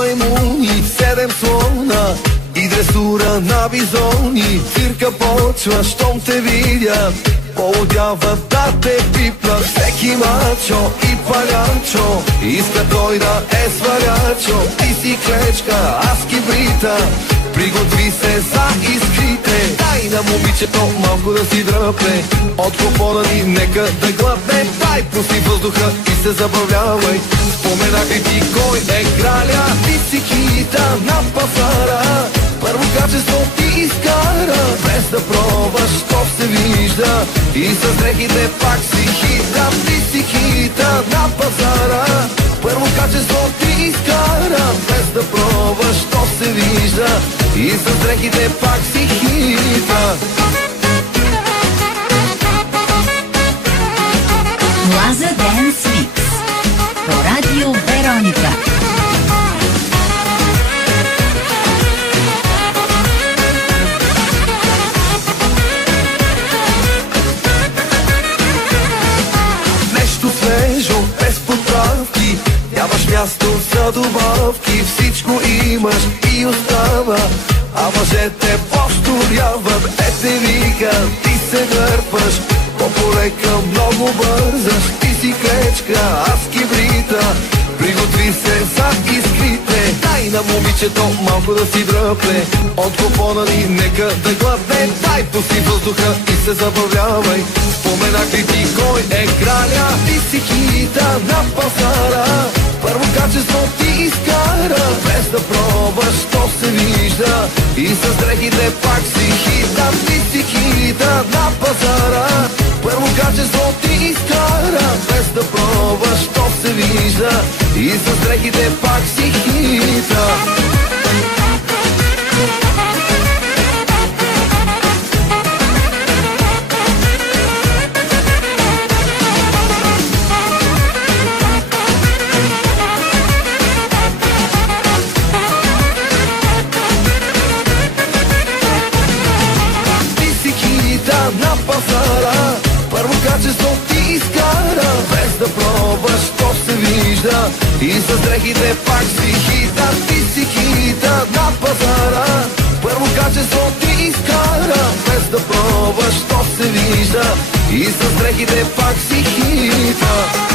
маймуни, 7 слона и дресура на бизони. Цирка почва, щом те видят, полудяват да те пипнат. Всеки мачо и палячо иска той да е свалячо. Ти си клечка, аз кибрита, приготви се за искрите. Дай на момичето малко да си дръпне, от купона ни нека да глъпне. Дай пусти въздуха и се забавлявай, споменах ли ти кой е краля. Ти си хита на пазара, първо качество ти изкара, без да пробваш, то се вижда. И с дрехите пак си хита. Ти си хита на пазара, първо качество ти изкара, без да пробваш, то се вижда. И с дрехите пак си хита. Лаза Денс Микс по Радио Вероника. Нещо свежо, без поправки, нямаш място за добавки. Всичко имаш и остава, а мъжете повторяват. Те викат, ти се дърпаш, по-полека много бързаш. Ти си клечка, аз кибрита, приготви се за искрите. Дай на момичето малко да си дръпне, от купона ни нека да глъпне. Дай пусти въздуха и се забавлявай, споменах ли ти кой е краля. Ти си хита на пазара, първо качество ти изкара, без да пробваш, то се вижда. И с дрехите пак си хита. Ти си хита на пазара, първо качество ти изкара, без да пробваш, то се вижда. И с дрехите пак си хита. На пазара, първо качество ти изкара, без да пробваш, то се вижда. И с дрехите пак си хита. Ти си хита на пазара, първо качество ти изкара, без да пробваш, то се вижда. И с дрехите пак си хита.